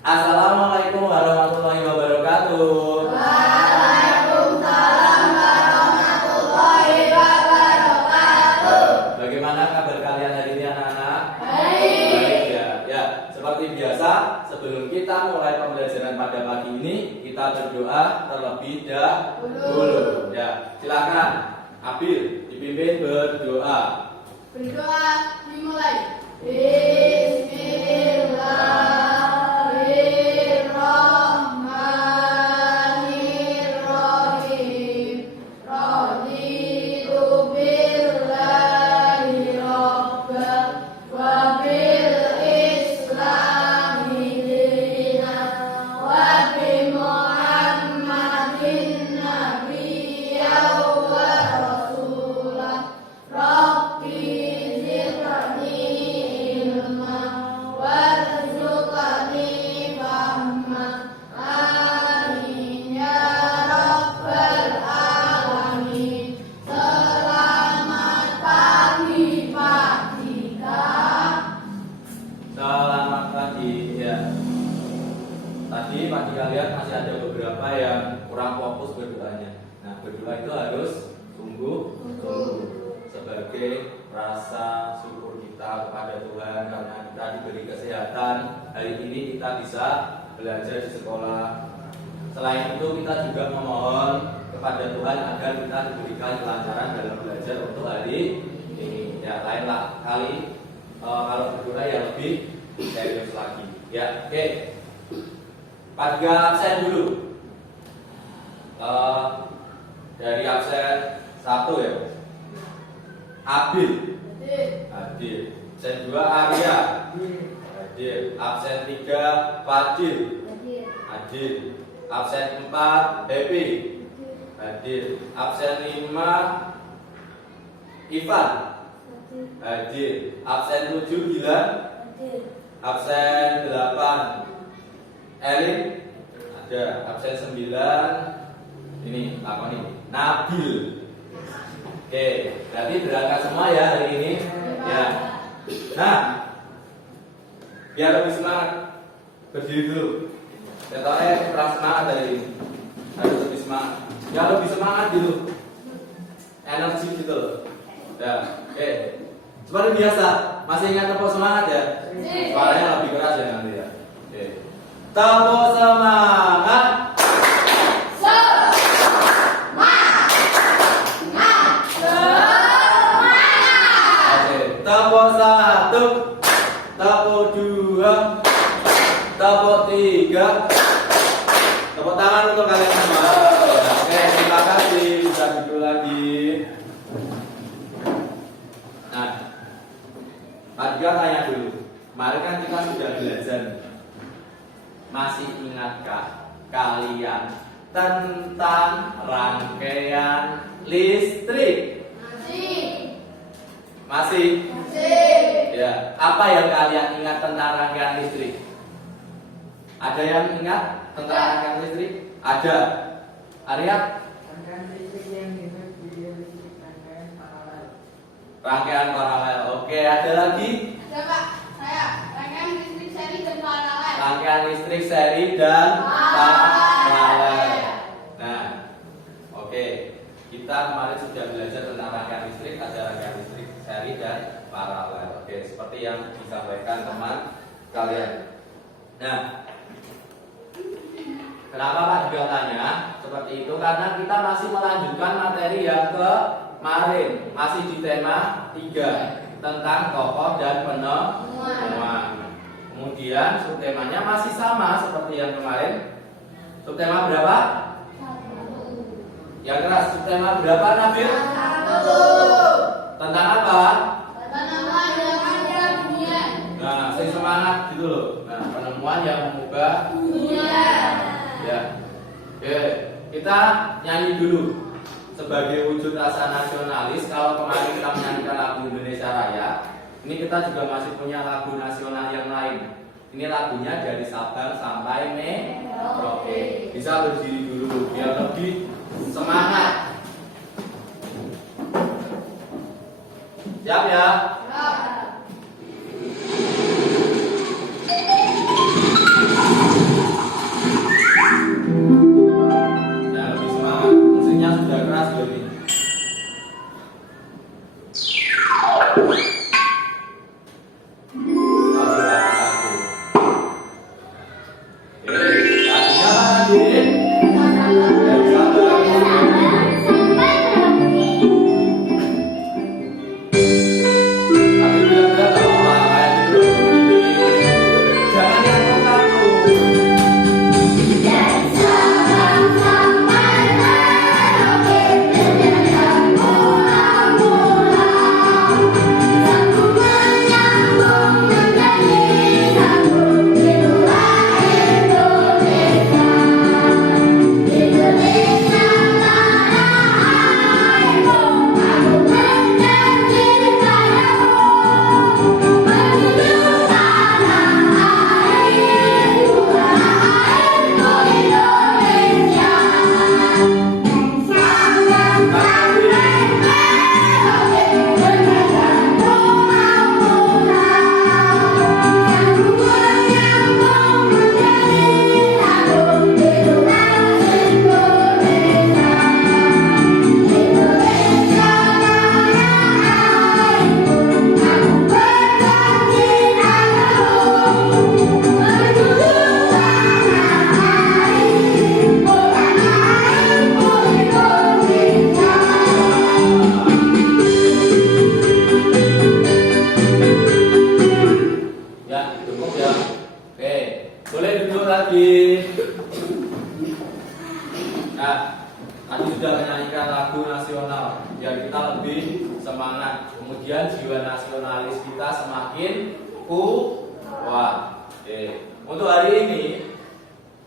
Assalamualaikum warahmatullahi wabarakatuh. Waalaikumsalam warahmatullahi wabarakatuh. Bagaimana kabar kalian hari ini anak-anak? Baik. Baik ya. Ya, seperti biasa sebelum kita mulai pembelajaran pada pagi ini kita berdoa terlebih dahulu. Ya, silakan Abil dipimpin berdoa. Berdoa dimulai. Bismillahirrahmanirrahim. Raditu billahi rabban wa bil islami dinan wa bi Muhammadin nabiyyan wa rasulah. Rabbi zidni ilma warzuqni fahma. Amin ya rabbal alamin. Selamat pagi Pak Dika. Selamat pagi ya. Tadi pagi kalian masih ada beberapa yang kurang fokus berdoanya. Nah, berdoa itu harus sungguh-sungguh sebagai rasa syukur kita kepada Tuhan karena kita diberi kesehatan. Hari ini kita bisa belajar di sekolah. Selain itu kita juga memohon kepada Tuhan agar kita diberikan kelancaran dalam belajar untuk hari ini. Ya, lainlah kali kalau berdoa yang lebih serius lagi. Ya, oke. Pada absen dulu. Dari absen 1 ya. Abil. Hadir. Absen 2 Arya. Hadir. Absen 3 Fadil. Hadir. Absen 4 Happy. Hadir. Absen 5 Ivan. Hadir. Absen 7 Gilang. Absen 8 Elin. Ada. Absen 9 ini apa nih? Nabil. Oke, berarti berangkat semua ya hari ini. Ya. Nah, biar lebih semangat, berdiri dulu. Contohnya kurang semangat hari ini, harus lebih semangat. Ya lebih semangat gitu, energi gitu loh. Ya, oke. Seperti biasa, masih ingat tepuk semangat ya? Suaranya lebih keras ya nanti ya. Oke. Tepuk semangat. Tepuk 1, tepuk 2, tepuk 3. Tepuk tangan untuk kalian semua. Oke, terima kasih. Bisa duduk lagi. Nah, Pak juga tanya dulu. Kemarin kan kita sudah belajar. Masih ingatkah kalian tentang rangkaian listrik? Masih? Ya, apa yang kalian ingat tentang rangkaian listrik? Ada yang ingat tentang rangkaian listrik? Ada. Arya? Rangkaian listrik yang disebut video listrik rangkaian paralel. Rangkaian paralel. Oke, ada lagi? Ada Pak, saya rangkaian listrik seri dan paralel. Rangkaian listrik seri dan paralel. Nah, oke. Kita kemarin sudah belajar tentang rangkaian listrik, ada rangkaian listrik seri dan paralel. Oke, seperti yang disampaikan teman kalian. Nah, kenapa Pak juga tanya seperti itu? Karena kita masih melanjutkan materi yang kemarin, masih di tema 3 tentang tokoh dan penemuan. Kemudian subtemanya masih sama seperti yang kemarin. Subtema berapa? Yang keras, subtema berapa Nabil? 1. Tentang apa? Penemuan yang ada dunia. Nah, saya semangat gitu loh. Nah, penemuan yang mengubah Dunia. ya. Oke, kita nyanyi dulu sebagai wujud rasa nasionalis. Kalau kemarin kita menyanyikan lagu Indonesia Raya, ini kita juga masih punya lagu nasional yang lain. Ini lagunya dari Sabang sampai Merauke. Bisa berdiri dulu biar lebih semangat. Siap ya? Siap. Adit. Dan sabar. Tapi bilang-bilang gak apa-apa, kayak gitu. Jangan yang kaku. Ya, cukup ya. Oke, boleh duduk lagi. Nah, tadi sudah menyanyikan lagu nasional, biar kita lebih semangat. Kemudian jiwa nasionalis kita semakin kuat. Oke, untuk hari ini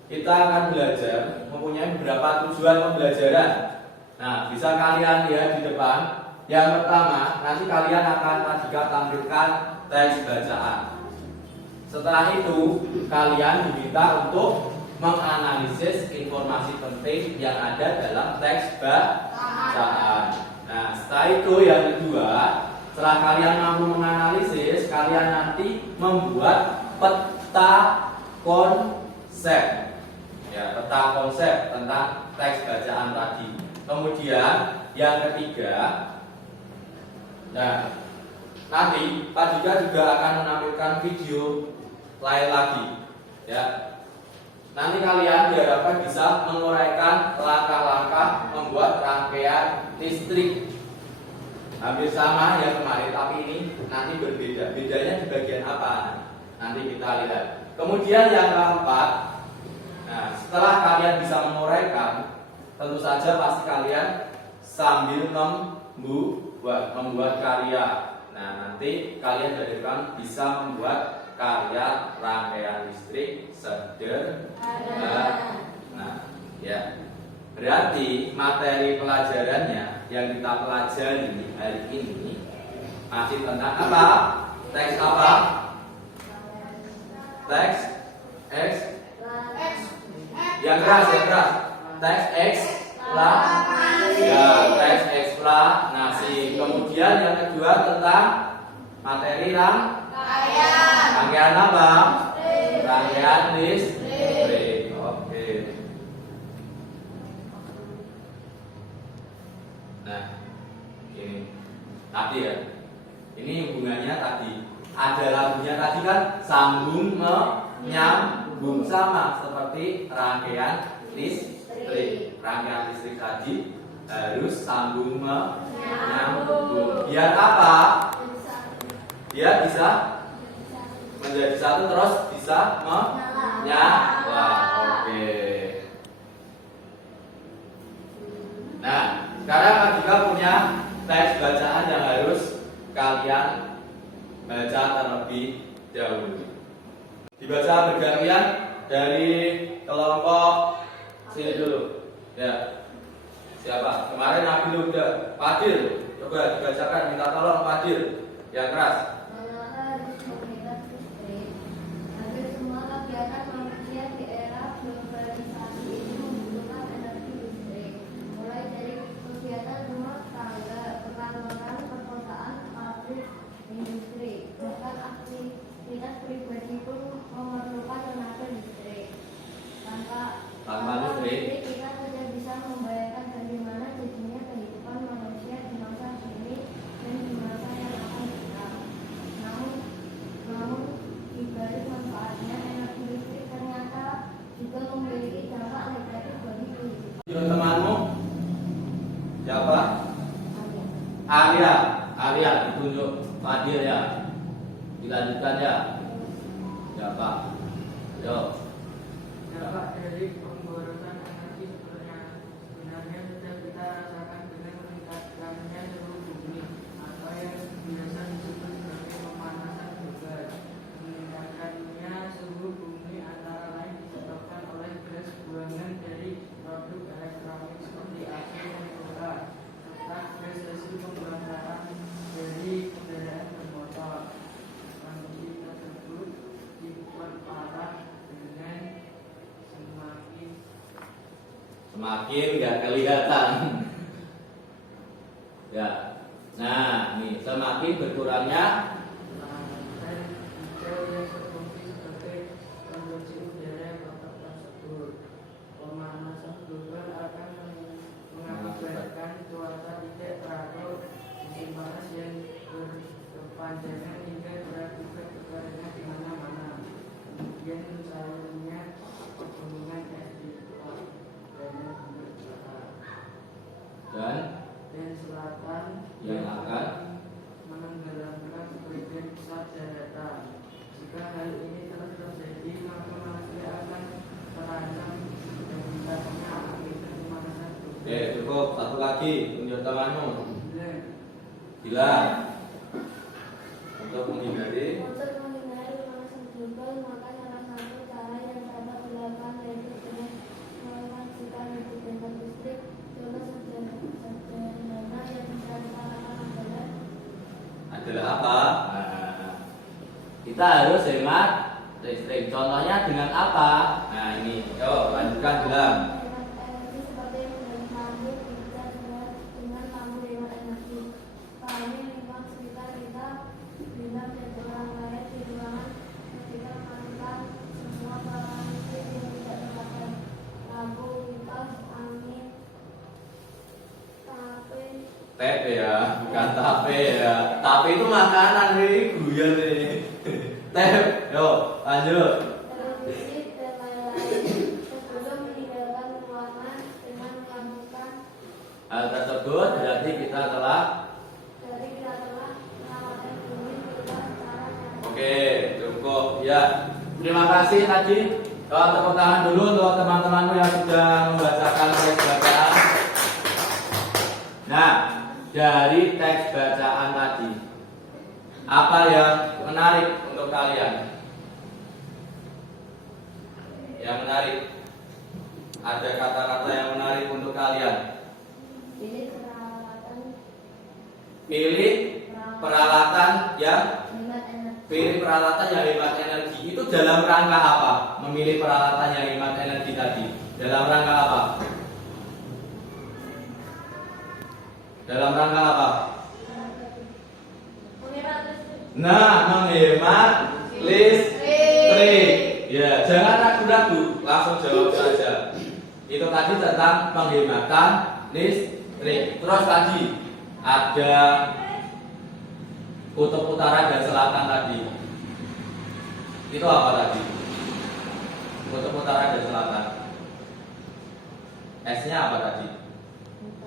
kita akan belajar mempunyai beberapa tujuan pembelajaran. Nah, bisa kalian lihat di depan. Yang pertama, nanti kalian akan tampilkan teks bacaan. Setelah itu, kalian diminta untuk menganalisis informasi penting yang ada dalam teks bacaan. Nah, setelah itu yang kedua, setelah kalian mampu menganalisis, kalian nanti membuat peta konsep. Ya, peta konsep tentang teks bacaan tadi. Kemudian yang ketiga, nah, nanti Pak Dika juga akan menampilkan video lain lagi, ya. Nanti kalian diharapkan bisa menguraikan langkah-langkah membuat rangkaian listrik. Hampir sama yang kemarin, tapi ini nanti berbeda. Bedanya di bagian apa? Nanti kita lihat. Kemudian yang keempat, nah, setelah kalian bisa menguraikan, tentu saja pasti kalian sambil membuat karya. Nah, nanti kalian diharapkan bisa membuat karya rangkaian listrik sederhana. Nah, ya. Berarti materi pelajarannya yang kita pelajari hari ini masih tentang apa? Teks apa? Teks X. Yang keras, yang keras. Teks ya, teks eksplanasi. Kemudian yang kedua tentang materi rangkaian apa? Rangkaian listrik. Oke. Nah, ini tadi ya. Ini hubungannya tadi. Ada lagunya tadi kan sambung menyambung, sama seperti rangkaian listrik. Rangkaian listrik tadi harus sambung menyambung. Biar apa? Biar bisa menjadi satu terus bisa menyala. Oke. Nah, sekarang Kak Dika punya teks bacaan yang harus kalian baca terlebih dahulu. Dibaca bergantian dari kelompok sini dulu. Ya. Siapa? Kemarin Nabil udah. Fadil, coba dibacakan, minta tolong Fadil. Yang keras. Tanpa listrik kita tidak bisa membayangkan bagaimana jadinya kehidupan manusia di masa kini dan di masa yang akan datang. adil ya. Dilanjutkan ya. Ya Pak. Yo. Dampak dari pemborosan energi sebenarnya sudah kita rasakan dengan meningkatkannya suhu bumi atau yang biasa disebut sebagai pemanasan global. Meningkatkannya suhu bumi antara lain disebabkan oleh gas buangan dari produk elektronik seperti AC dan solar, serta gas hasil pembakaran dari kendaraan bermotor. Kondisi tersebut diperparah dengan Semakin nggak kelihatan. Ya. Nah, nih semakin berkurangnya dan hijau yang berfungsi sebagai konduksi udara kotak tersebut. Pemanasan global akan mengakibatkan cuaca tidak teratur, musim panas yang berkepanjangan hingga berakibat kekeringan di mana-mana. Kemudian misalnya pegunungan es di dan selatan yang akan menenggelamkan sebagian besar daratan. Jika hal ini terus terjadi, maka manusia akan terancam dan bisa akibat pemanasan global. Oke, cukup. Satu lagi, tunjuk temanmu. Bila Untuk menghindari Untuk menghindari pemanasan global, maka salah satu cara yang dapat dilakukan yaitu dengan memastikan independen listrik. Contoh sederhana yang bisa kita lakukan adalah apa? Nah, kita harus hemat listrik. Contohnya dengan apa? Nah, ini. Yo, lanjutkan bilang. hemat energi seperti mengganti lampu bisa dengan lampu hemat energi. Pahami lingkungan sekitar kita bila menjadi orang lain di ruangan ketika memastikan semua peralatan listrik yang tidak terpakai, lampu, kipas, angin, HP. Tape ya, bukan tape ya. Tape itu makanan nih, guyon nih. Tape, yo, lanjut. Televisi dan lain-lain sebelum meninggalkan ruangan dengan melakukan Hal tersebut berarti kita telah. dari kita telah menyelamatkan bumi kita secara nyata. Oke, cukup ya. Terima kasih tadi. Tepuk tangan dulu untuk teman-temanmu yang sudah membacakan teks bacaan. Nah, dari teks bacaan tadi, apa yang menarik untuk kalian? Yang menarik, ada kata-kata yang menarik untuk kalian. Pilih peralatan Pilih peralatan yang hemat energi. Pilih peralatan yang hemat energi. Itu dalam rangka apa? Memilih peralatan yang hemat energi tadi. Dalam rangka apa? Dalam rangka apa? Menghemat listrik. Nah, menghemat listrik. Ya, jangan ragu-ragu, langsung jawab saja. Itu tadi tentang penghematan listrik. Terus tadi ada kutub utara dan selatan tadi. Itu apa tadi? Kutub utara dan selatan. S-nya apa tadi?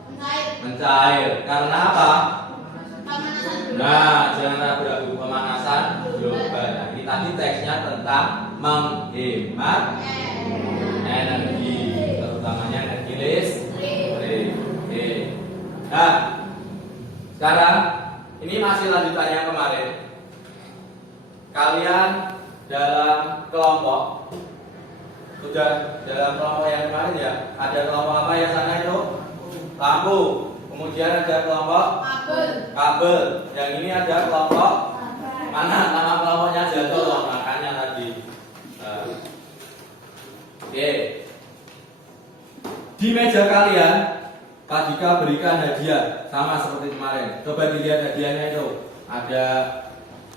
Mencair. Mencair. Karena apa? Pemanasan global. Nah, jangan ragu-ragu, pemanasan global. Nah, ini tadi teksnya tentang menghemat energi, terutamanya energi listrik. Oke. Nah, sekarang ini masih lanjutannya kemarin. Kalian dalam kelompok, sudah dalam kelompok yang kemarin ya, ada kelompok apa ya sana itu? Lampu. Kemudian ada kelompok kabel. Yang ini ada kelompok mana? Nama kelompoknya jatuh loh, makanya tadi. Oke. Di meja kalian, Pak Dika berikan hadiah sama seperti kemarin. Coba dilihat hadiahnya itu. Ada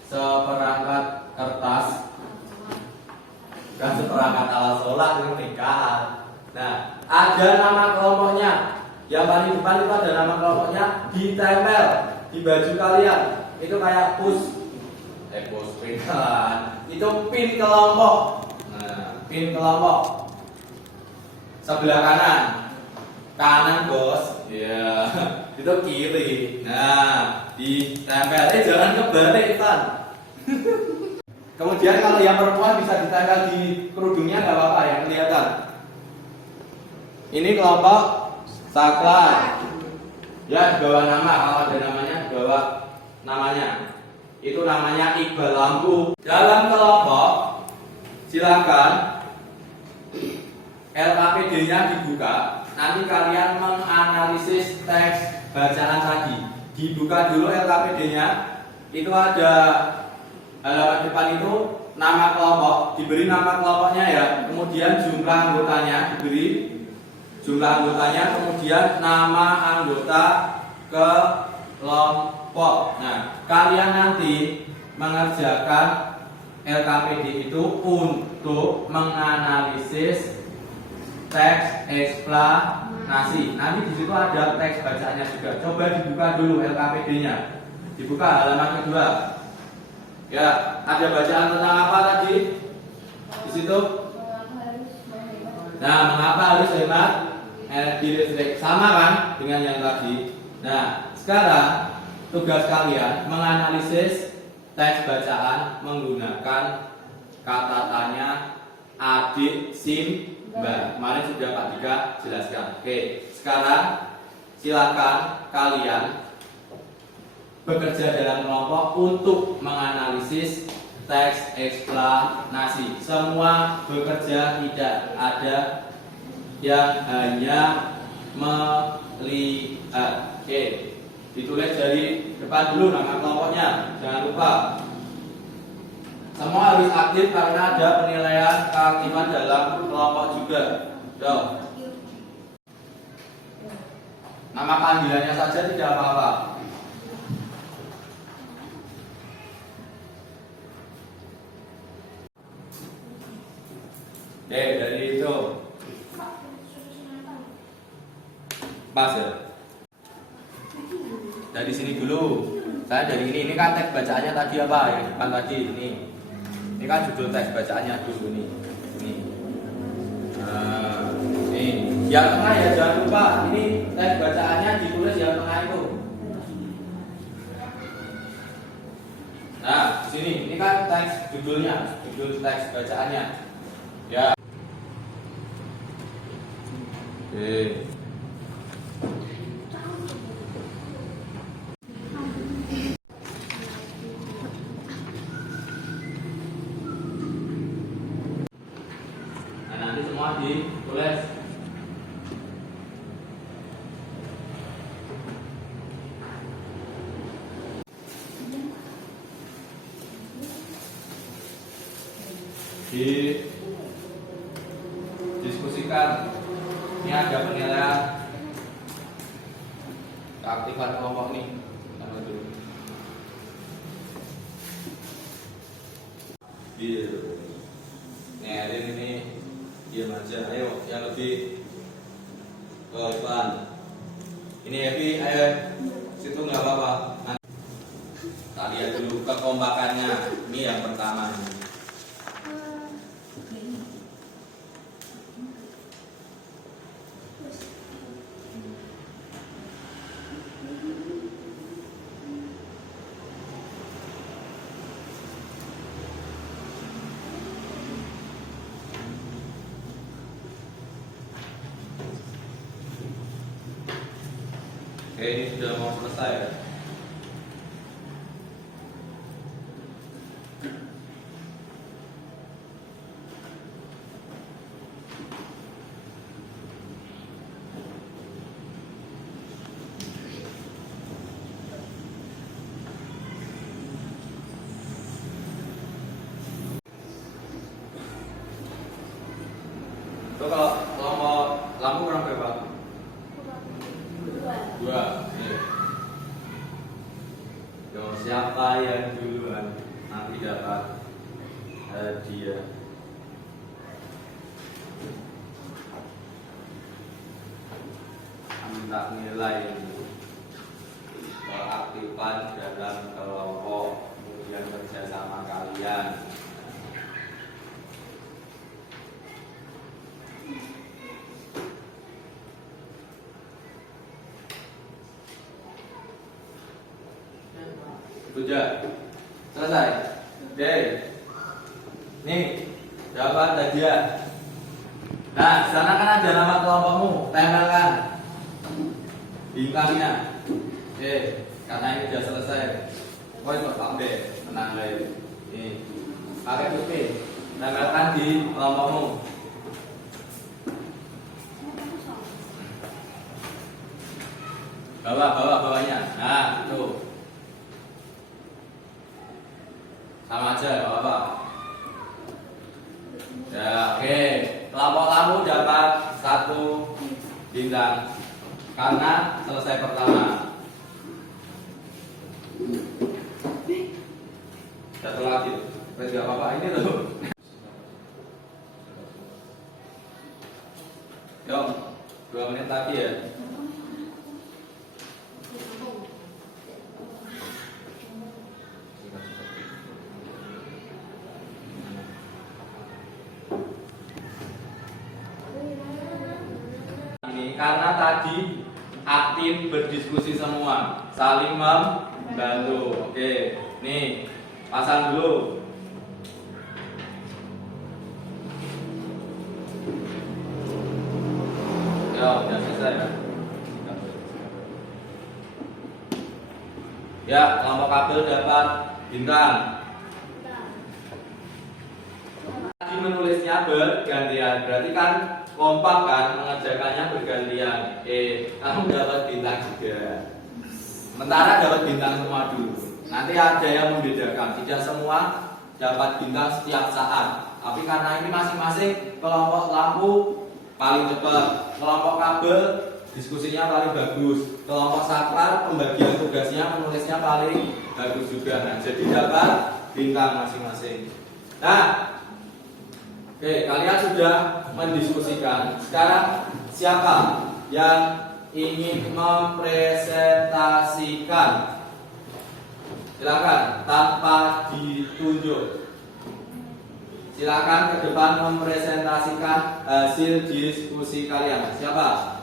seperangkat kertas, dan seperangkat alat sholat ini nikahan. Nah, ada nama kelompoknya. Yang paling depan itu ada nama kelompoknya, ditempel di baju kalian. Itu kayak push pin kan. Itu pin kelompok. Nah, pin kelompok. Sebelah kanan bos, ya itu kiri. Nah, ditempel. Jangan kebalik, Tan. Kemudian kalau yang perempuan bisa ditempel di kerudungnya nggak apa-apa, yang kelihatan. Ini kelompok saklar. Ya, bawa nama, kalau ada namanya bawa namanya. Itu namanya Iqbal Lampu. Dalam kelompok silakan LKPD-nya dibuka. Nanti kalian menganalisis teks bacaan tadi. Dibuka dulu LKPD-nya. Itu ada halaman depan itu nama kelompok, diberi nama kelompoknya ya. Kemudian jumlah anggotanya diberi jumlah anggotanya, kemudian nama anggota kelompok. Nah, kalian nanti mengerjakan LKPD itu untuk menganalisis teks eksplanasi. Nanti di situ ada teks bacaannya juga. Coba dibuka dulu LKPD-nya. Dibuka halaman kedua. Ya, ada bacaan tentang apa tadi? Di situ. Nah, mengapa harus hemat energi listrik? Sama kan dengan yang tadi. Nah, sekarang tugas kalian menganalisis teks bacaan menggunakan kata tanya adik sim mbak. Kemarin sudah Pak Dika jelaskan. Oke, sekarang silakan kalian bekerja dalam kelompok untuk menganalisis teks eksplanasi. Semua bekerja, tidak ada yang hanya melihat. Oke, ditulis dari depan dulu nama kelompoknya, jangan lupa. Semua harus aktif karena ada penilaian keaktifan dalam kelompok juga. Yo. Nama panggilannya saja tidak apa-apa. Oke, dari itu pas ya. Dari sini dulu. Saya dari ini kan teks bacaannya tadi apa? Yang depan tadi ini. Ini kan judul teks bacaannya dulu ini. Ini. Nah, ini yang tengah ya jangan lupa. Ini teks bacaannya ditulis yang tengah itu. Nah, di sini ini kan teks judulnya, judul teks bacaannya. Ya. Oke. Nah, nanti semua ditulis. Didiskusikan. Ini ada penilaian keaktifan kelompok nih. Ngerin ini diam aja. Ayo yang lebih pelan. Ini Evi, ayo situ nggak apa-apa. Kita lihat dulu kekompakannya. Ini yang pertama. Oke, ini sudah mau selesai ya. Itu kalau kelompok lampu kurang berapa? Dua. Nih. Yo, siapa yang duluan nanti dapat hadiah. Minta nilai keaktifan dalam kelompok, kemudian kerjasama kalian. Sudah. Selesai. Oke. Nih, jawaban hadiah. Nah, di sana kan ada nama kelompokmu, tempelkan bintangnya. Oke, karena ini sudah selesai. Oh, itu Pak B, tenang guys. Ini pakai putih, tempelkan di kelompokmu. Bawahnya. Nah, itu. Sama aja, apa? Ya, oke. Kelompok kamu dapat 1 bintang karena selesai pertama. Satu lagi, tidak apa-apa ini loh. Yuk, 2 menit lagi ya. Karena tadi aktif berdiskusi semua, saling membantu. Oke, nih pasang dulu. Ya, udah selesai ya. Ya, kelompok kabel dapat bintang. Tadi menulisnya bergantian, berarti kan kompak kan, mengerjakannya bergantian. Kamu dapat bintang juga. Sementara dapat bintang semua dulu. Nanti ada yang membedakan, tidak semua dapat bintang setiap saat. Tapi karena ini masing-masing kelompok lampu paling cepat, kelompok kabel diskusinya paling bagus, kelompok saklar pembagian tugasnya menulisnya paling bagus juga. Nah, jadi dapat bintang masing-masing. Nah, oke, kalian sudah mendiskusikan. Sekarang siapa yang ingin mempresentasikan? Silakan tanpa ditunjuk. Silakan ke depan mempresentasikan hasil diskusi kalian. Siapa?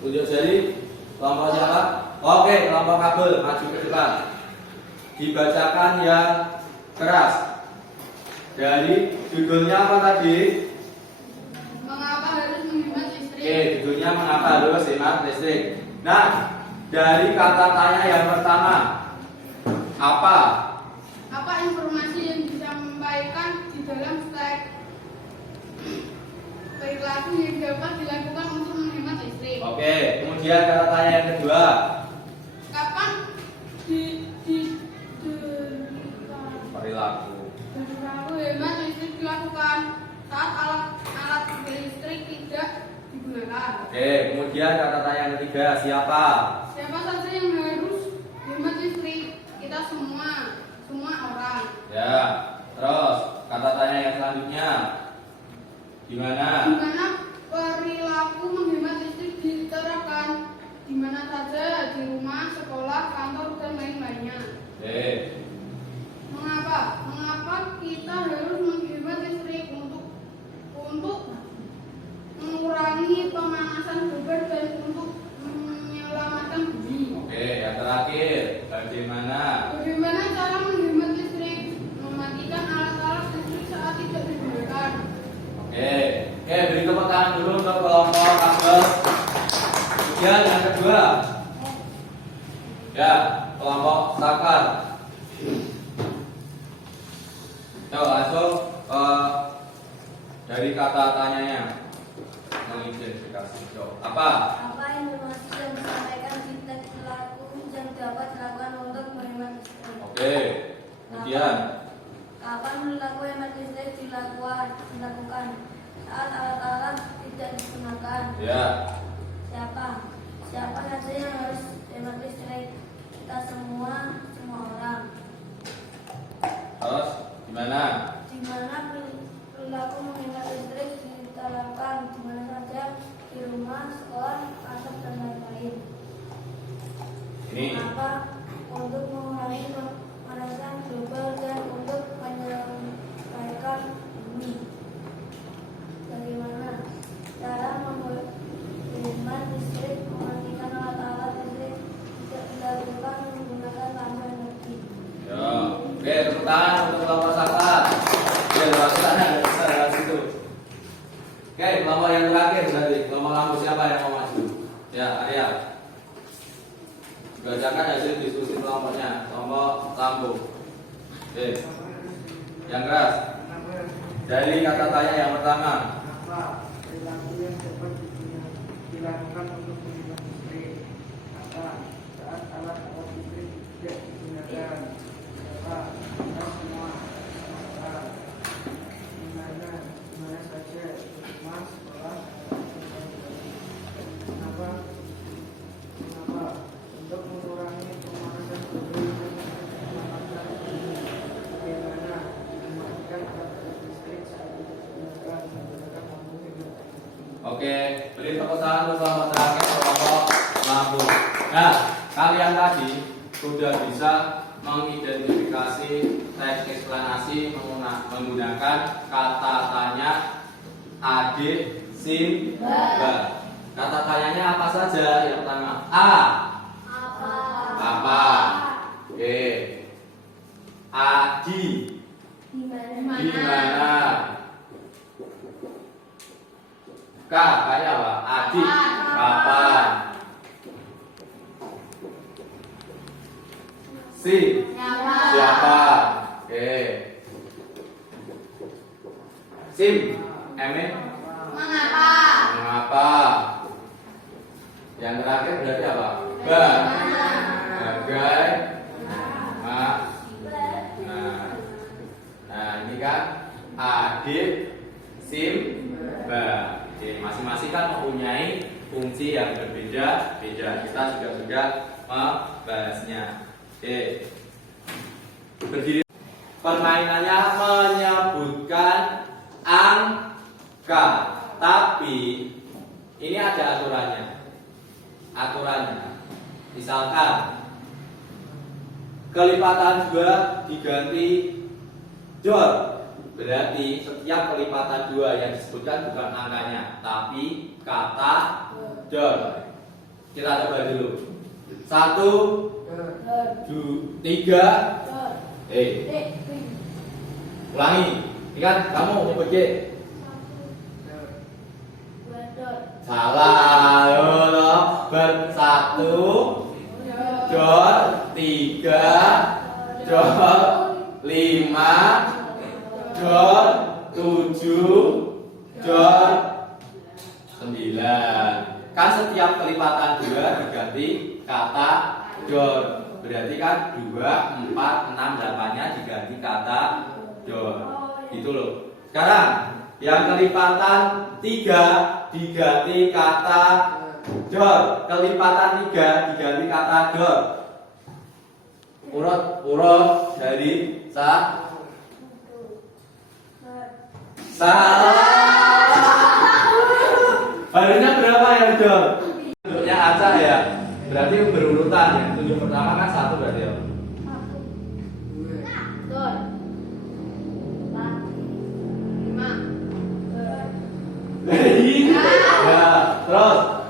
Tunjuk jari. Kelompok siapa? Oke, kelompok kabel maju ke depan. Dibacakan yang keras. Dari judulnya apa tadi? Mengapa harus menghemat listrik? Oke, judulnya mengapa harus hemat listrik. Nah, dari kata tanya yang pertama, apa? Apa informasi yang disampaikan di dalam teks perilaku yang dapat dilakukan untuk menghemat listrik? Oke, kemudian kata tanya yang kedua, Kapan perilaku. perilaku hemat listrik dilakukan? Saat alat listrik tidak digunakan. Oke, kemudian kata tanya yang ketiga, siapa? Siapa saja yang harus hemat listrik? Kita semua orang. Ya, terus kata tanya yang selanjutnya, di mana? Di mana perilaku menghemat listrik diterapkan? Di mana saja, di rumah, sekolah, kantor, dan lain-lainnya. Oke, Mengapa kita harus menghemat listrik? Untuk mengurangi pemanasan global dan untuk menyelamatkan bumi. oke, yang terakhir, bagaimana? Bagaimana cara menghemat listrik? Mematikan alat-alat listrik saat tidak digunakan. Oke, beri tepuk tangan dulu untuk kelompok kabel. Kemudian yang kedua, ya, kelompok saklar. Yuk, langsung dari kata tanyanya mengidentifikasi. Yuk, apa? Apa informasi yang disampaikan di teks perilaku yang dapat dilakukan untuk menghemat listrik? Oke, kemudian Kapan perilaku hemat listrik dilakukan? Saat alat-alat tidak digunakan. ya, Siapa saja yang harus hemat listrik? Kita semua orang. terus gimana? Di mana perilaku menghemat listrik diterapkan? Di mana saja, di rumah, sekolah, kantor, dan lain-lain. Ini Mengapa? Untuk mengurangi pemanasan global dan untuk menyelesaikan bumi. Bagaimana cara Oke, kelompok yang terakhir berarti kelompok lampu siapa yang mau maju? Ya, Arya. Bacakan hasil diskusi kelompoknya, kelompok lampu. Oke, yang keras. Dari kata tanya yang pertama. Apa perilaku yang dapat dilakukan untuk menghemat listrik? Apa saat alat-alat listrik tidak digunakan? Apa kita semua? Apa dimana saja rumah, sekolah, kenapa untuk mengurangi pemanasan global dan bagaimana mematikan alat-alat listrik saat tidak digunakan menggunakan lampu hemat. Oke, beri tepuk tangan untuk kelompok terakhir kelompok lampu. Nah, kalian tadi sudah bisa mengidentifikasi teks eksplanasi menggunakan kata tanya adik, sim, ba. Kata tanyanya apa saja? Yang pertama, apa? Oke. Adi, di mana? K, kayak apa? Adik, kapan? Si, siapa? Oke. Sim, mengapa? Yang terakhir berarti apa? Ba, bagai, nah ini kan adik, sim, ba. Oke, masing-masing kan mempunyai fungsi yang berbeda-beda. Kita juga sudah membahasnya. Oke. Berdiri. Permainannya menyebutkan angka, tapi ini ada aturannya. Misalkan kelipatan 2 diganti dot, berarti setiap kelipatan 2 yang disebutkan bukan angkanya, tapi kata dot. Kita coba dulu. 1, 2, 3. Ulangi. Ini kan kamu nyebut G. Salah. Bersatu. Dot 3. Dot 5. Dot 7. Dot 9. Kan setiap kelipatan 2 diganti kata dot. Berarti kan 2, 4, 6, 8-nya diganti kata dot. Gitu loh. Sekarang yang kelipatan 3 diganti kata dot. Kelipatan 3 diganti kata dot. Urut dari salah. Harusnya berapa ya, dot? Bentuknya acak ya. Berarti berurutan ya. Tunjuk pertama kan 1 berarti ya. 5. Ya, terus.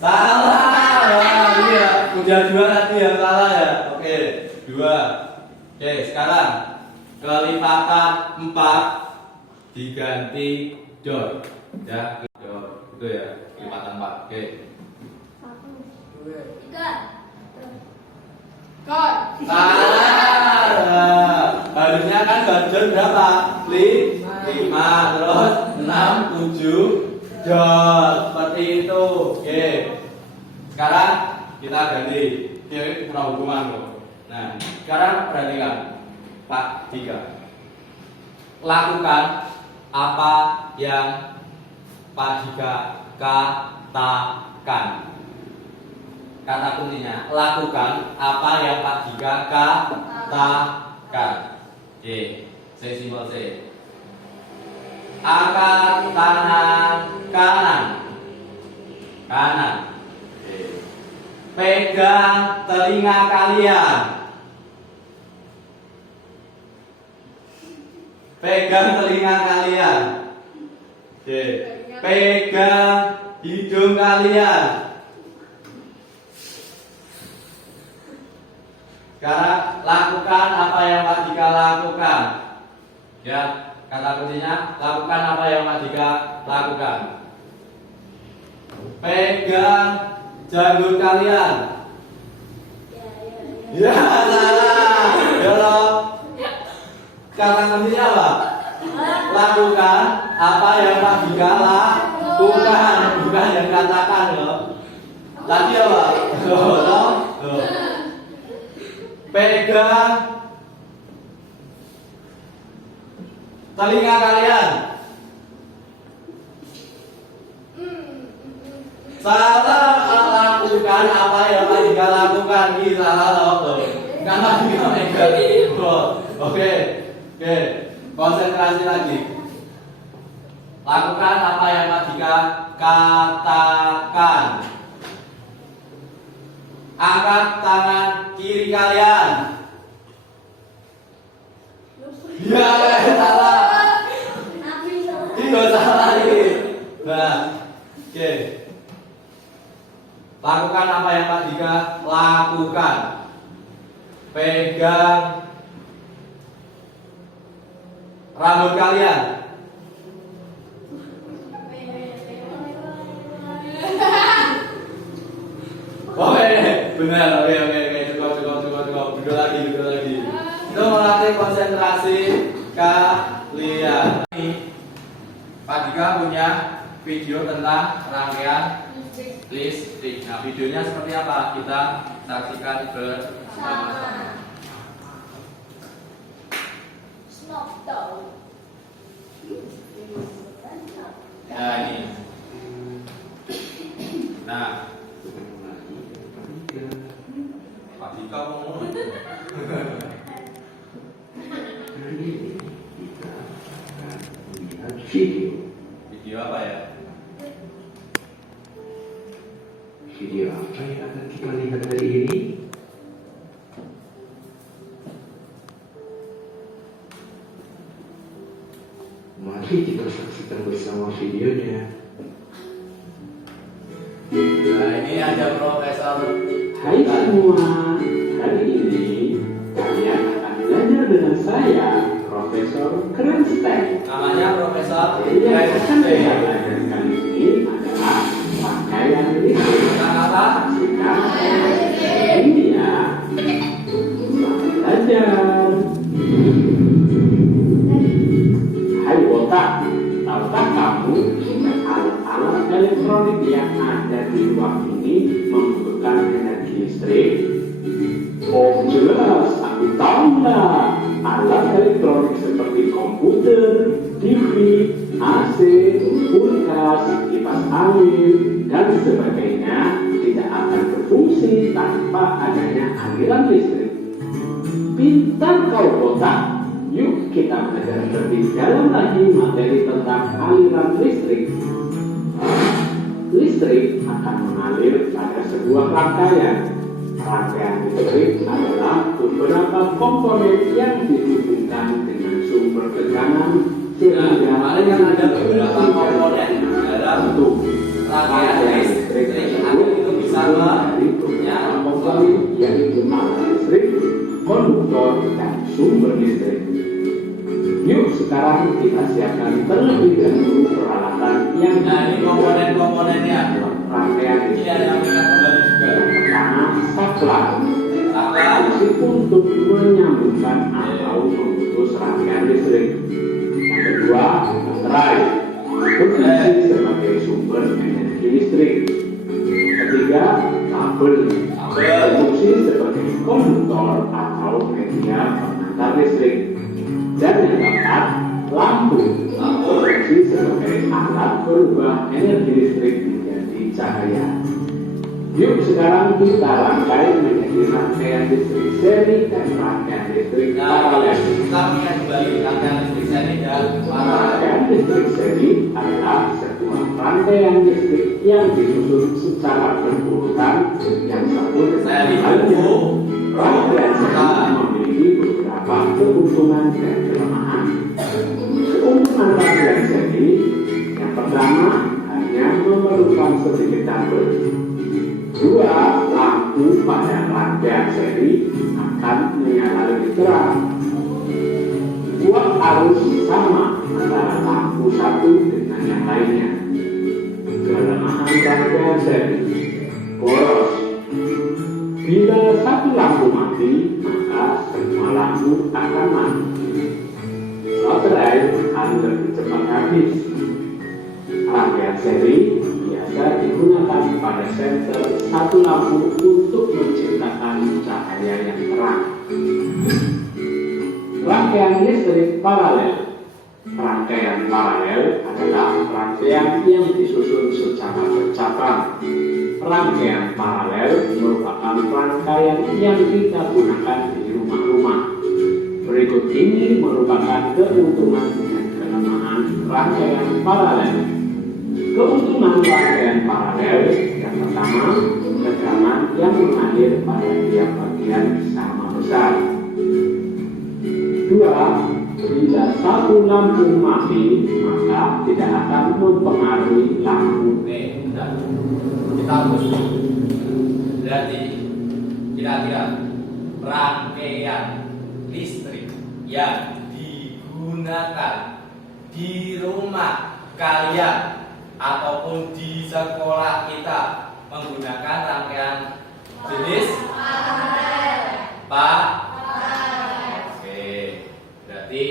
Salah. Iya, udah 2 tadi yang salah ya. Oke, 2. Oke, sekarang kelipatan 4 diganti dot. Ya, dot. Itu ya, kelipatan 4. Oke. Salah. Harusnya kan dot berapa? 5, terus 6, 7 dot. Seperti itu. Oke. Sekarang kita ganti. Ini kurang hubungan loh. Nah, sekarang perhatikan Pak 3. Lakukan apa yang Pak 3 katakan. Kata kuncinya, lakukan apa yang Pak 3 katakan. Oke, saya simpel C. Angkat tangan kanan. Oke. Pegang telinga kalian. Pegang telinga kalian. Oke. Pegang hidung kalian. Sekarang lakukan apa yang Pak Dika lakukan. Ya, kata kuncinya lakukan apa yang Madika lakukan. Pegang janggut kalian. Ya, salah. Ya loh. Kata kuncinya apa? Lakukan apa yang Madika lakukan, bukan yang katakan loh. Tadi apa? Loh. Pegang telinga kalian. Salah, lakukan apa yang Madika lakukan. Ini salah loh. Kan Madika megang. Oke. Konsentrasi lagi. Lakukan apa yang Madika katakan. Angkat tangan kiri kalian. Ya, salah. Tidak salah ini. Nah, oke. Lakukan apa yang Madika lakukan. Pegang rambut kalian. Oke, benar. Oke. Cukup. Duduk lagi. Itu melatih konsentrasi kalian. Pak Dika punya video tentang rangkaian listrik. Nah, videonya seperti apa? Kita saksikan bersama. Nah, ini. Nah, Pak Dika ngomong. Video apa ya? Video apa yang akan kita lihat hari ini? Mari kita saksikan bersama videonya. Nah, ini ada Profesor. Hai semua, hari ini kalian akan belajar dengan saya, Profesor Krenstein. Namanya Profesor Yang akan saya Krenstein. belajar kali ini adalah rangkaian listrik. Tentang apa? Ini ya, selamat belajar. Hai Wota, tahukah kamu jika alat-alat elektronik yang ada di ruang ini membutuhkan energi listrik? Oh jelas, aku tahu lah. Alat elektronik seperti komputer, TV, AC, kulkas, kipas angin, dan sebagainya tidak akan berfungsi tanpa adanya aliran listrik. Pintar kau Wota. Yuk kita belajar lebih dalam lagi materi tentang aliran listrik. Listrik akan mengalir pada sebuah rangkaian. Rangkaian listrik adalah beberapa komponen yang dihubungkan dengan sumber tekanan Nah, kemarin kan ada beberapa komponen dalam untuk rangkaian listrik. Ada itu bisa dari beberapa komponen yaitu alat listrik, konduktor, dan sumber listrik. Yuk sekarang kita siapkan terlebih dahulu peralatan yang Nah, ini komponen-komponennya. rangkaian Ini listrik. ada yang ingat kembali juga. Yang pertama, saklar. Saklar. Fungsi untuk menyambungkan atau memutus rangkaian listrik. Yang kedua, baterai. Berfungsi sebagai sumber energi listrik. Yang ketiga, kabel. Berfungsi sebagai konduktor atau media pengantar listrik. Dan yang keempat, lampu. Berfungsi sebagai alat berubah energi listrik menjadi cahaya. Yuk sekarang kita rangkai menjadi rangkaian listrik seri dan rangkaian listrik Nah, paralel. kita ingat kembali rangkaian listrik seri dan paralel. Rangkaian listrik seri adalah sebuah rangkaian listrik yang disusun secara berurutan yang satu dengan Seri lainnya. itu Rangkaian seri memiliki beberapa keuntungan dan kelemahan. Keuntungan rangkaian seri yang pertama hanya memerlukan sedikit kabel. Dua, lampu pada rangkaian seri akan menyala lebih terang. Buat arus sama antara lampu satu dengan yang lainnya. Kelemahan rangkaian seri. Boros. Bila satu lampu mati, maka semua lampu akan mati. Loterai akan lebih cepat habis. Rangkaian seri biasa digunakan pada senter satu lampu untuk menciptakan cahaya yang terang. Rangkaian listrik paralel. Rangkaian paralel adalah rangkaian yang disusun secara bercabang. Rangkaian paralel merupakan rangkaian yang kita gunakan di rumah-rumah. Berikut ini merupakan keuntungan dan kelemahan rangkaian paralel. Keuntungan rangkaian paralel yang pertama, tegangan yang mengalir pada tiap bagian sama besar. Dua, bila satu lampu mati, maka tidak akan mempengaruhi lampu. Nih, udah. Kita hapus. Berarti kira-kira rangkaian listrik yang digunakan di rumah kalian ataupun di sekolah kita menggunakan rangkaian jenis Pak. Oke, berarti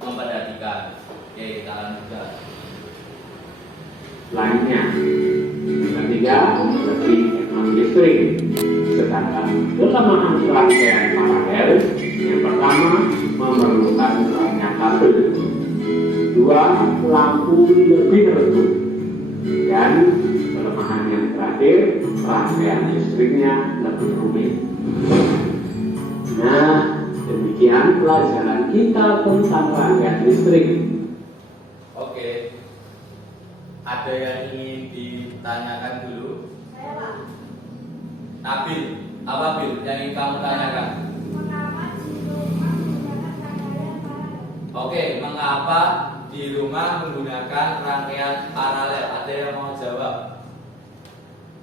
memperhatikan. Oke, kita lanjutkan. Lainnya, yang ketiga, lebih hemat listrik. Sedangkan kelemahan rangkaian paralel, yang pertama, memerlukan banyak kabel. Dua, lampu lebih redup. Dan kelemahan yang terakhir, rangkaian listriknya lebih rumit. Nah, demikian pelajaran kita tentang rangkaian listrik. Oke. Ada yang ingin ditanyakan dulu? Saya Pak. Nabil, apa Bil yang ingin kamu tanyakan? Mengapa di rumah menggunakan rangkaian paralel? Oke, mengapa di rumah menggunakan rangkaian paralel? Ada yang mau jawab?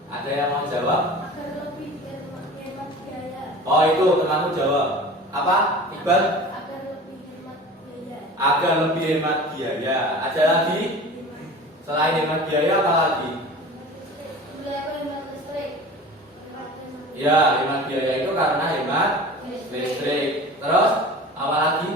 Ada yang mau jawab? Agar lebih hemat biaya. Oh, itu temanku jawab. Apa? Iqbal? Agar lebih hemat biaya. Agar lebih hemat biaya. Ada lagi? Selain hemat biaya apa lagi? Hemat listrik. Ya, hemat biaya itu karena hemat listrik. Terus apa lagi?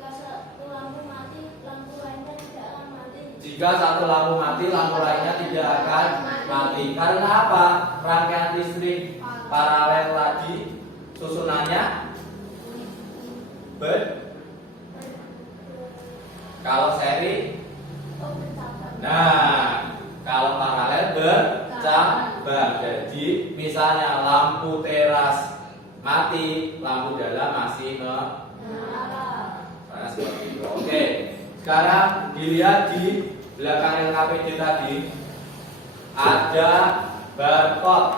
Jika satu lampu mati, lampu lainnya tidak akan mati. Jika satu lampu mati, lampu lainnya tidak akan mati. Karena apa? Rangkaian listrik paralel tadi susunannya kalau seri, Oh, bercabang. nah kalau paralel bercabang. Jadi misalnya lampu teras mati, lampu dalam masih Nah, seperti itu. Oke, sekarang dilihat di belakang LKPD tadi ada barcode.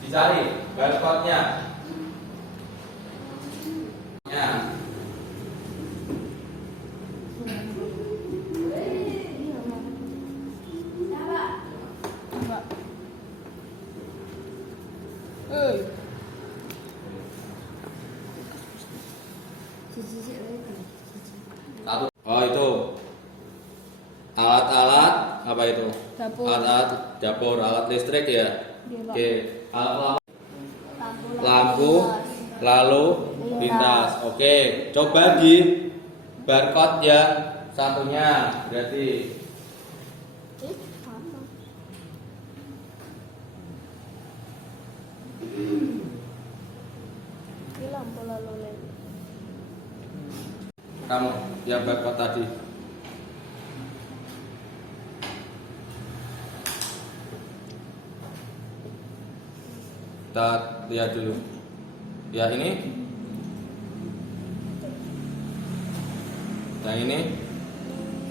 Dicari barcode-nya. Ya. Satu. Oh, itu alat-alat apa itu? Dapur. Alat dapur, alat listrik ya. Iya, Pak. Oke, alat lampu lalu lintas. Oke, coba di barcode yang satunya berarti lampu lalu lintas. kamu yang barcode tadi. Kita lihat dulu. Ya, ini. Yang ini.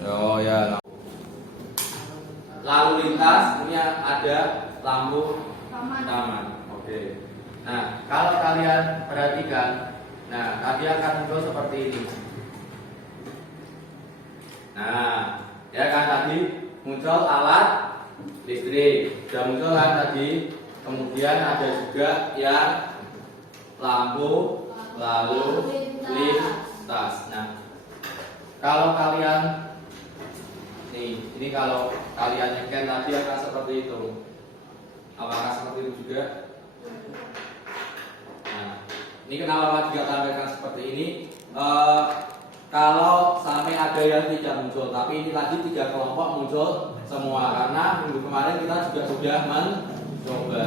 Oh ya. Lalu lintas punya ada lampu taman. Oke. Nah, kalau kalian perhatikan, nah tadi akan muncul seperti ini. Nah, ya kan tadi muncul alat listrik, sudah muncul kan tadi. Kemudian ada juga yang lampu lalu lintas. Nah, kalau kalian ini kalau kalian nyeker tadi akan seperti itu. Apakah seperti itu juga? Nah, ini kenapa dikatakan seperti ini? Kalau sampai ada yang tidak muncul, tapi ini tadi 3 kelompok muncul semua karena minggu kemarin kita juga sudah mencoba.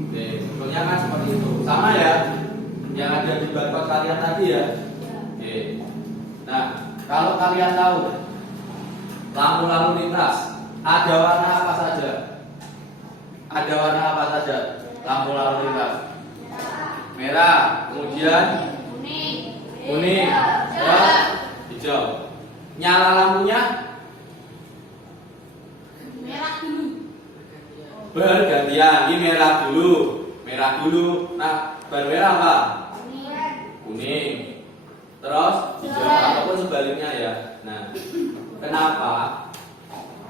Oke, munculnya kan seperti itu. Sama ya, yang ada di barcode kalian tadi ya. Oke. Nah, kalau kalian tahu lampu lalu lintas ada warna apa saja? Ada warna apa saja? Lampu lalu lintas. Merah, kemudian kuning, hijau. Nyala lampunya Merah dulu. bergantian. Ini merah dulu. Nah, baru merah apa? Kuning. Terus hijau ataupun sebaliknya ya. Nah, kenapa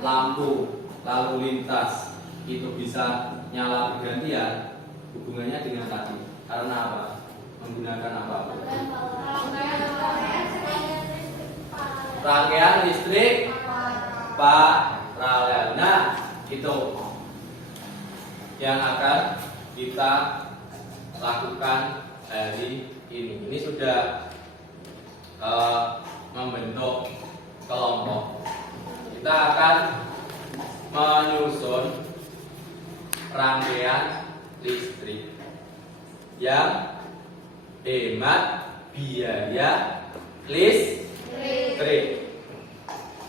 lampu lalu lintas itu bisa nyala bergantian? Hubungannya dengan tadi. Karena apa? Menggunakan apa? Rangkaian listrik paralel. Nah, itu yang akan kita lakukan hari ini. Ini sudah membentuk kelompok. Kita akan menyusun rangkaian listrik yang hemat biaya listrik.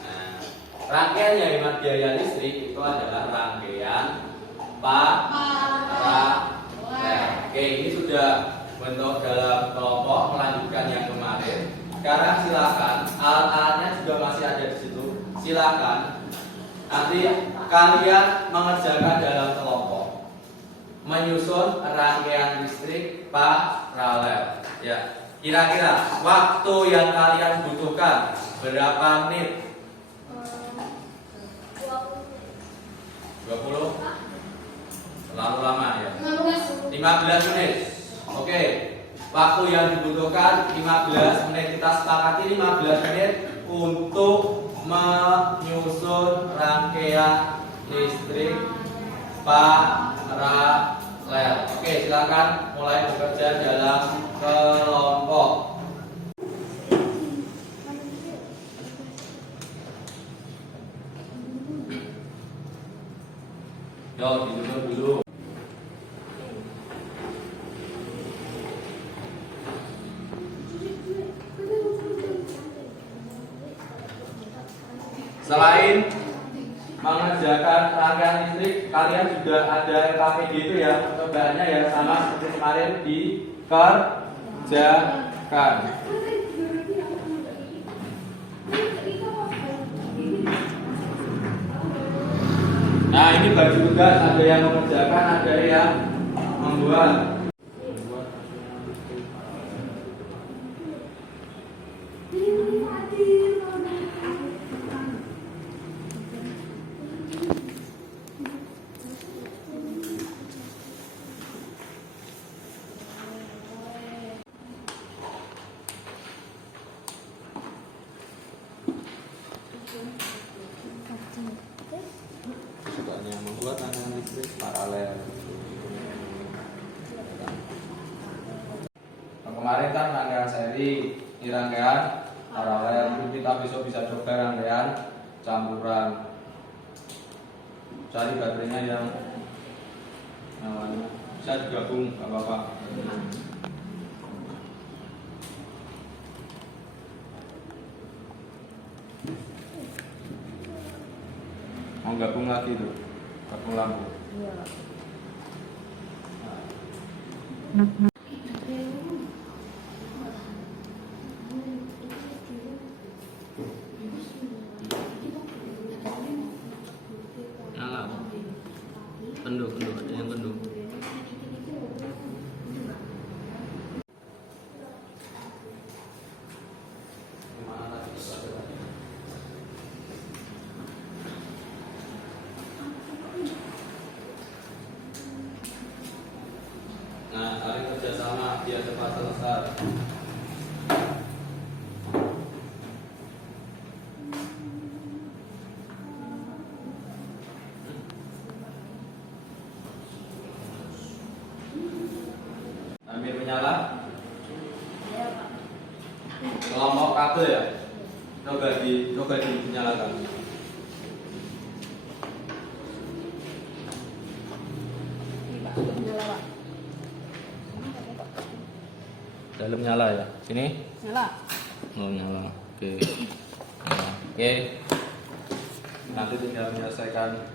Nah, rangkaian yang hemat biaya listrik itu adalah rangkaian paralel. Oke, ini sudah bentuk dalam kelompok, melanjutkan yang kemarin. Sekarang silakan, alat-alatnya juga masih ada di situ. Silakan nanti kalian mengerjakan dalam kelompok, menyusun rangkaian listrik paralel. Ya, kira-kira waktu yang kalian butuhkan berapa menit? 20? Terlalu lama ya. 15 menit. Oke. Waktu yang dibutuhkan 15 menit. Kita sepakati 15 menit untuk menyusun rangkaian listrik paralel. Oke, silakan mulai bekerja dalam kelompok. Yo, duduk dulu. Selain mengerjakan rangkaian listrik, kalian juga ada yang pakai gitu ya, percobaannya ya sama seperti kemarin dikerjakan. Nah, ini bagi tugas, ada yang mengerjakan, ada yang membuat. Yang membuat rangkaian listrik paralel. Nah, kemarin kan rangkaian seri, ini rangkaian paralel. Itu kita besok bisa coba rangkaian campuran. Cari baterainya yang bisa digabung, nggak apa-apa. Mau gabung lagi tuh, gabung lampu. Nyala. Kendu, ada yang kendu. Nah, saling kerjasama biar cepat selesai. kelompok kabel ya. Coba dinyalakan. Dalam nyala ya. Sini. Nyala. Oh, nyala. Oke. Nyala. Oke. Nanti tinggal menyelesaikan.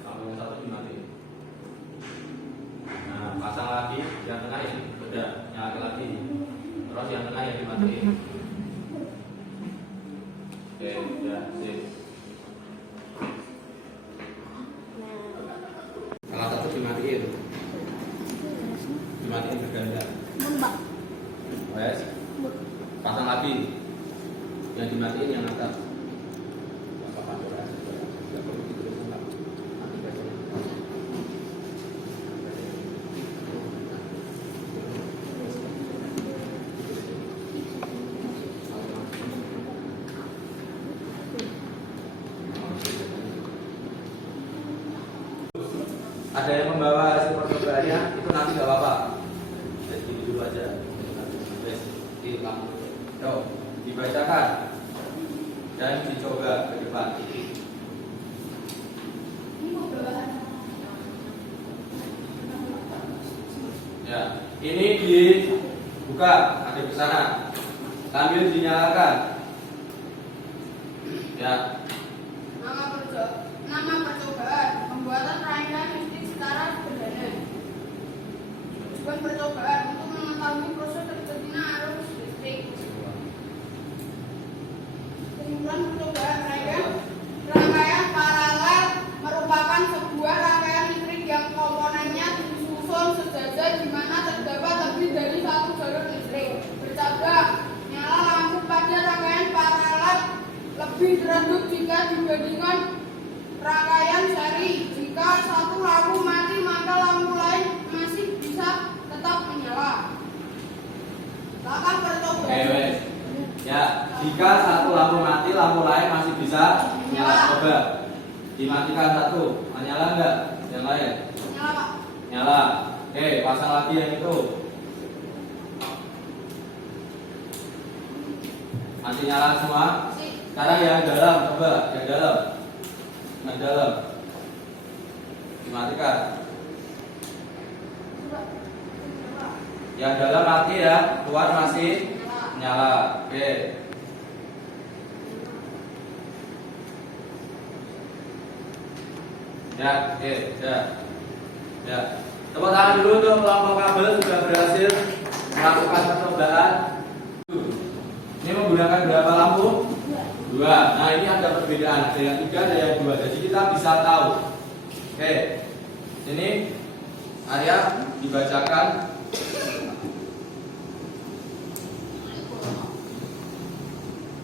Lampu yang satu dimatiin. Nah, pasang lagi yang tengah ini. Udah, nyalakan lagi. Terus yang tengah yang dimatiin. Oke, udah, sip. Salah satu dimatiin. Dimatiin berganda. Wes. Pasang lagi. Yang dimatiin yang atas. Nggak apa-apa, wes. Nggak perlu ditutup, nggak. Mati besoknya. Ada yang membawa hasil percobaannya, itu nanti nggak apa-apa. Jadi gini dulu aja. Wes, di lampu. Yo, dibacakan dan dicoba ke depan. Ya, ini dibuka, ada ke sana. Sambil dinyalakan. Ya, Nama percobaan pembuatan rangkaian listrik secara sederhana. Tujuan percobaan untuk mengetahui proses terjadinya arus listrik. Kesimpulan percobaan rangkaian paralel merupakan sebuah rangkaian listrik yang komponennya disusun sejajar di mana terdapat lebih dari satu jalur listrik bercabang. Nyala lampu pada rangkaian paralel lebih redup jika dibandingkan rangkaian seri. Jika satu lampu mati, maka lampu lain masih bisa tetap menyala. Langkah percobaan. wes. Ya, jika satu lampu mati, lampu lain masih bisa menyala. Coba dimatikan satu, menyala enggak? Yang lain? Menyala, Pak. Nyala. Oke, pasang lagi yang itu. Nanti nyala semua. Sekarang yang dalam, coba yang dalam. Yang dalam. Dimatikan. Yang dalam mati ya, keluar masih nyala. Oke. Ya, oke, ya. Ya. Tepuk tangan dulu untuk kelompok kabel sudah berhasil melakukan percobaan. Ini menggunakan berapa lampu? Dua. Nah, ini ada perbedaan. Ada yang 3, ada yang 2. Jadi kita bisa tahu. Oke. Ini Arya dibacakan.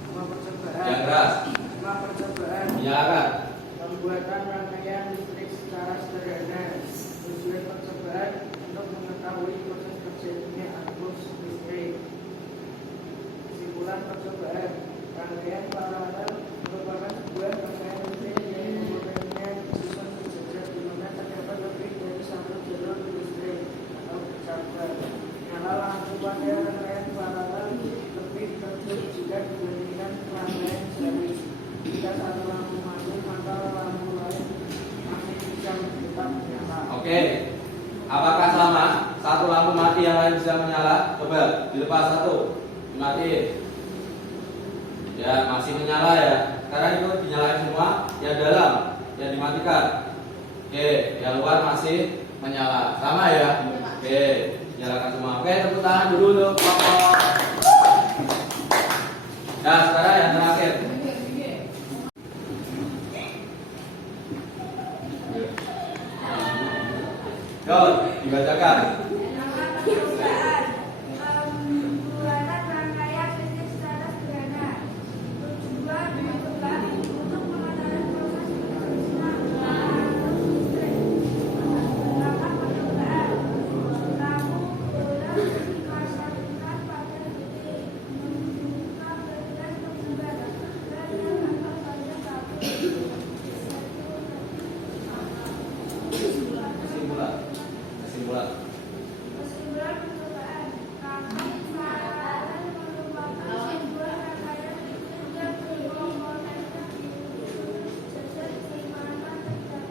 Nama percobaan. Yang keras. Nama percobaan. Menyalakan. Pembuatan rangkaian listrik secara sederhana. Tujuan percobaan untuk mengetahui proses terjadinya arus listrik. Kesimpulan percobaan, rangkaian paralel merupakan sebuah rangkaian listrik yang komponennya disusun sejajar di mana terdapat lebih dari satu jalur listrik atau bercabang. Nyala lampu pada rangkaian paralel lebih tertib jika dibandingkan rangkaian seri. Jika satu lampu mati, maka lampu lain masih bisa tetap menyala. Oke. Apakah sama? Satu lampu mati yang lain bisa menyala? Coba dilepas satu. Dimatiin. Ya, masih menyala ya. Sekarang itu dinyalain semua. Yang dalam, yang dimatikan. Oke, yang luar masih menyala. Sama ya? Oke, nyalakan semua. Oke, tepuk tangan dulu untuk kelompok. Nah, sekarang yang terakhir. Yo, dibacakan. Nama percobaan pembuatan rangkaian listrik secara sederhana. Tujuan mencoba untuk mengetahui proses terjadinya arus listrik. Langkah percobaan. Lampu bola Masyarakat pada titik membuka bagian penyebaran dan yang akan pada kabel. Kesimpulan. Kesimpulan percobaan kami paralel merupakan sebuah rangkaian yang berkomponennya sejajar di mana terdapat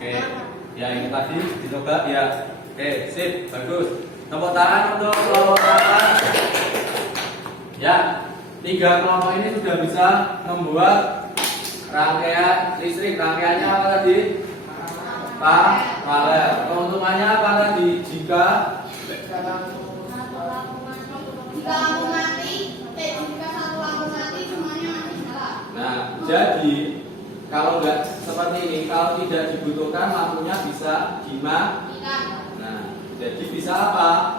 Oke, ya ini tadi dicoba ya. Oke, sip, bagus. Tepuk tangan untuk kelompok pertama. Ya, 3 kelompok ini sudah bisa membuat rangkaian listrik. Rangkaiannya apa tadi? Paralel. Keuntungannya apa tadi? Jika Jika lampu mati, jika satu lampu mati semuanya mati nyala. nah, jadi kalau nggak seperti ini, kalau tidak dibutuhkan lampunya bisa dimatikan. Nah, jadi bisa apa?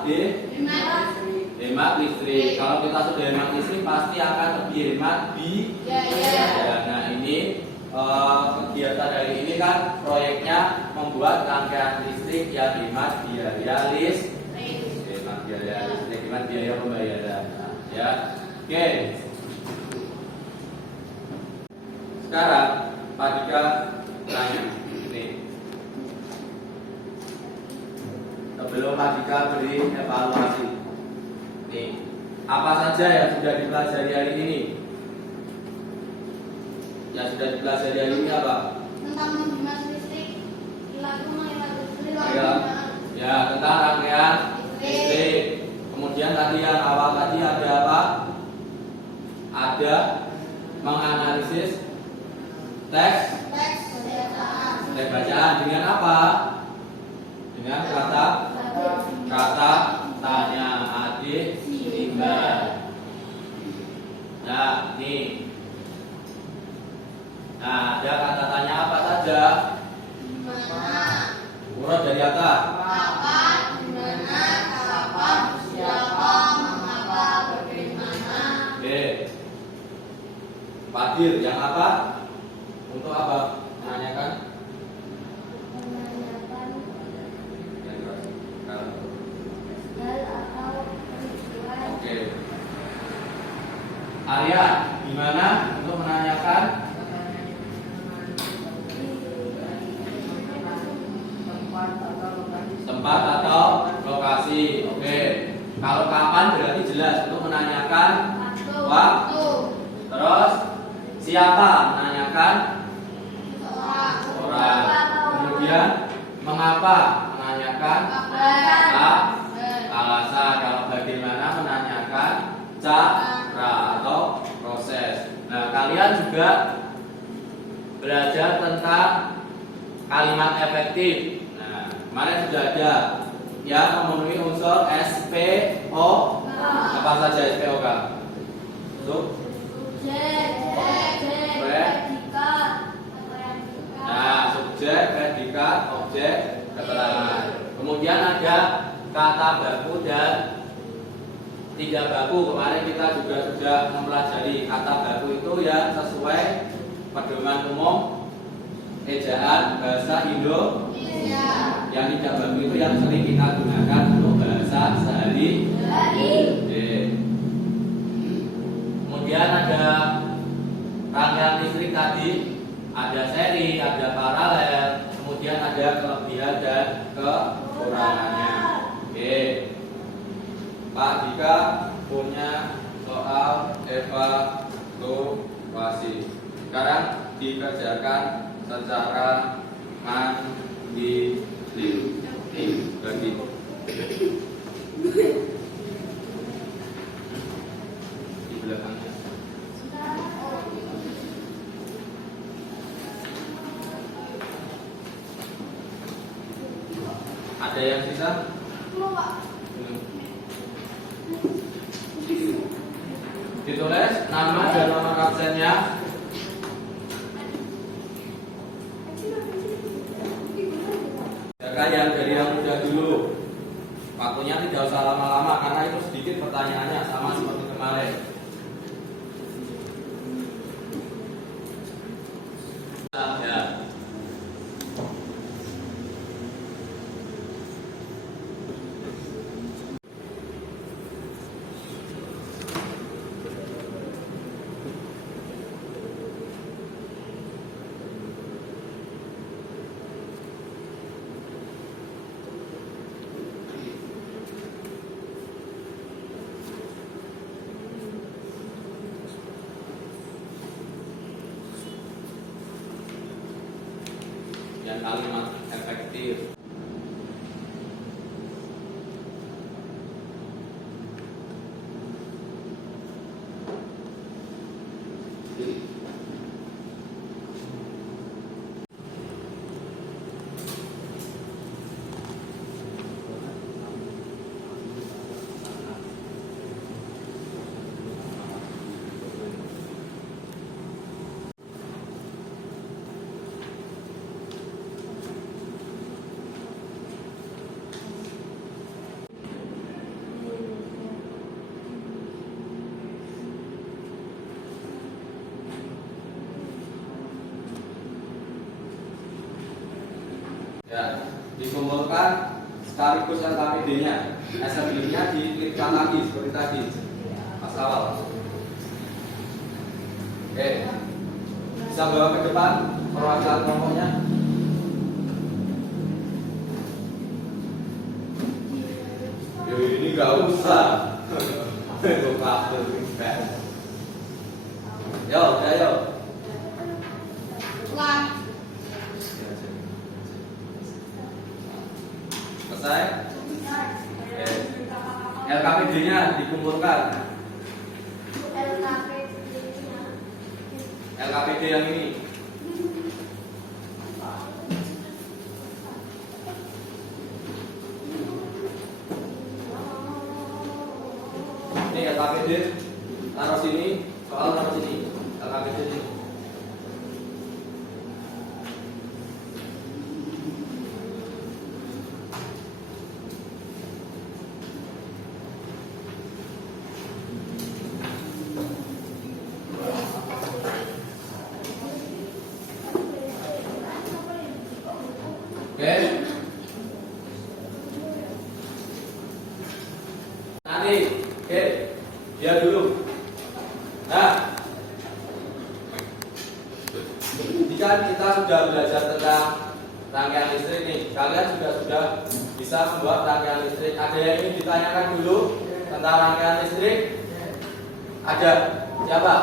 Hemat listrik. Kalau kita sudah hemat listrik, pasti akan lebih hemat biaya. Nah, ini kegiatan hari ini kan proyeknya membuat rangkaian listrik yang hemat biaya listrik. Hemat biaya listrik, hemat biaya pembayaran. Nah, ya, oke. Sekarang Pak Dika tanya, nih. Sebelum Pak Dika beri evaluasi, nih, apa saja yang sudah dipelajari hari ini? Yang sudah dipelajari hari ini apa? Tentang menghemat listrik, perilaku menghemat listrik. Ya, tentang rangkaian listrik. Kemudian tadi yang awal tadi ada apa? Ada menganalisis teks bacaan dengan apa? Dengan kata tanya adik timbal. Nah, nih. Nah, ada kata tanya apa saja? Mana? Urut dari atas. Kapan? Dimana? Kapan? Siapa? Mengapa? Bagaimana? B. Fadil yang apa? Untuk apa? Menanyakan. hal atau peristiwa. Oke. Arya, gimana untuk menanyakan? Tempat atau lokasi. Oke. Kalau kapan berarti jelas untuk menanyakan waktu. Terus siapa menanyakan? Orang. Kemudian mengapa menanyakan? Alasan. Kalau bagaimana menanyakan cara atau proses. Nah, kalian juga belajar tentang kalimat efektif. Nah, kemarin sudah ada yang memenuhi unsur SPO. Apa saja SPOK? Untuk nah, subjek, predikat, objek, keterangan. Kemudian ada kata baku dan tidak baku. Kemarin kita juga sudah mempelajari kata baku itu yang sesuai pedoman umum ejaan bahasa Indonesia. Yang tidak baku itu yang sering kita gunakan untuk bahasa sehari-hari. Kemudian ada rangkaian listrik tadi, ada seri, ada paralel, kemudian ada kelebihan dan kekurangannya. Oke, Pak Dika punya soal evaluasi. Sekarang dikerjakan secara mandiri. Bagi. Di belakangnya. Ada yang sisa? Belum. Ditulis nama dan nomor absennya. Yang dari yang mudah dulu. Waktunya tidak usah lama-lama karena itu sedikit pertanyaannya sama seperti kemarin. Ya. Dan kalimat efektif. Ya, dikumpulkan sekaligus LKPD-nya. Assembly-nya diklikkan lagi seperti tadi. Pas awal. Oke. Bisa bawa ke depan perwakilan kelompoknya. Yo, ini nggak usah. Yo, ayo. Pelan. Selesai? Oke. LKPD-nya dikumpulkan. LKPD yang ini. Ini LKPD taruh sini, soal taruh sini. LKPD ini. Oke. Nanti, oke, lihat dulu. Nah, jika kita sudah belajar tentang rangkaian listrik nih, kalian sudah bisa membuat rangkaian listrik. Ada yang ingin ditanyakan dulu tentang rangkaian listrik? Ada? Siapa?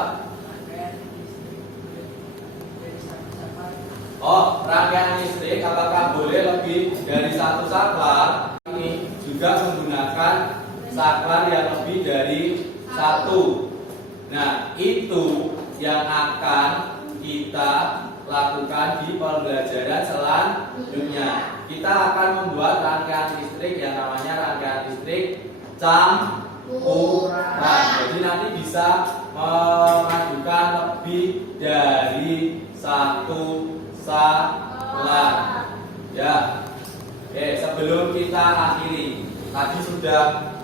Oh, rangkaian listrik apakah boleh lebih dari satu saklar? Ini juga menggunakan saklar yang lebih dari satu. Nah, itu yang akan kita lakukan di pembelajaran selanjutnya. Kita akan membuat rangkaian listrik yang namanya rangkaian listrik campuran. Jadi nanti bisa mengajukan lebih dari satu saklar. Ya. Oke, sebelum kita akhiri, tadi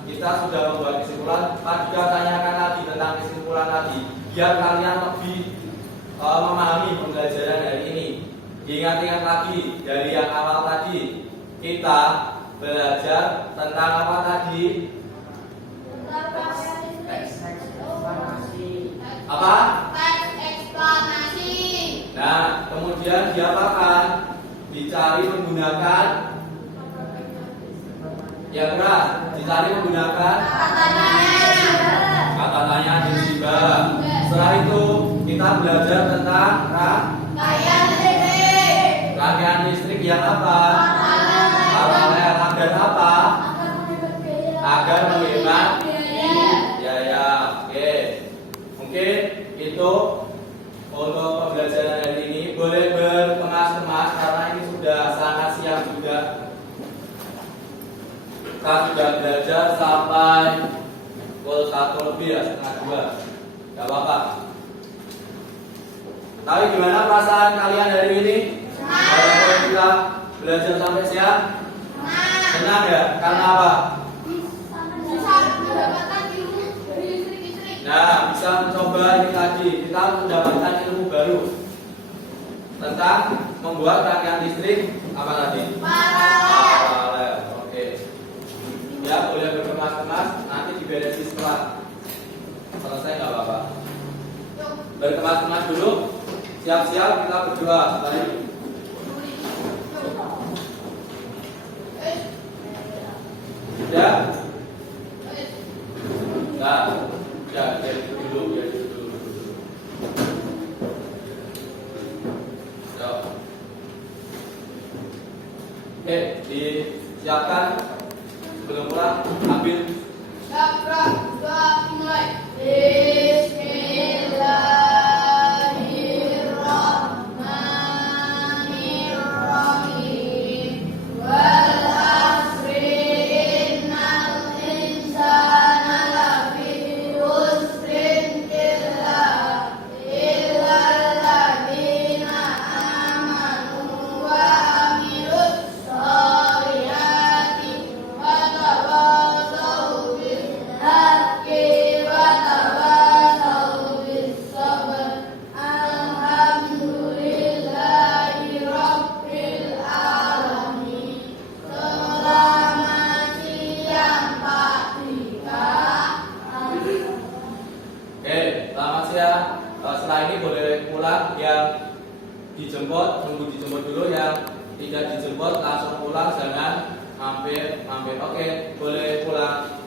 kita sudah membuat kesimpulan. Pak juga tanyakan lagi tentang kesimpulan tadi, biar kalian lebih memahami pembelajaran hari ini. Ingat-ingat lagi dari yang awal tadi, kita belajar tentang apa tadi? Apa? Teks eksplanasi. Nah, kemudian diapakan? Dicari menggunakan ya benar, dicari menggunakan kata tanya Jessica. Setelah itu kita belajar tentang rangkaian listrik yang apa? Paralel. Agar apa? Agar menghemat biaya. Oke. Mungkin itu untuk pembelajaran hari ini. Boleh berkemas-kemas karena ini sudah sangat siang juga. Kita sudah belajar sampai pukul 1 lebih ya, setengah 2. Gak apa-apa. Tapi gimana perasaan kalian hari ini? Kalau kita belajar sampai siang? Senang ya? Karena apa? Nah, bisa mencoba ini tadi. Kita mendapatkan ilmu baru tentang membuat rangkaian listrik apa tadi? Paralel. Oke. Ya, boleh berkemas-kemas. Nanti diberesin setelah selesai nggak apa-apa. Berkemas-kemas dulu. Siap-siap kita berdoa setelah ini. Sudah? Nah, ya, dari dulu. Oke, disiapkan sebelum pulang. Ambil. Mulai. Bismillahirrahmanirrahim. Wal asri innal insana lafi khusrin illa alladziina aamanu wa amilus sholihati wa tawassaw bil haqqi wa tawassaw bis sabr. Alhamdulillahi rabbil alamin. Selamat siang Pak Dika. Oke, selamat siang. Setelah ini boleh pulang. Yang dijemput, tunggu dijemput dulu. Yang tidak dijemput langsung pulang, jangan mampir. Oke, boleh pulang.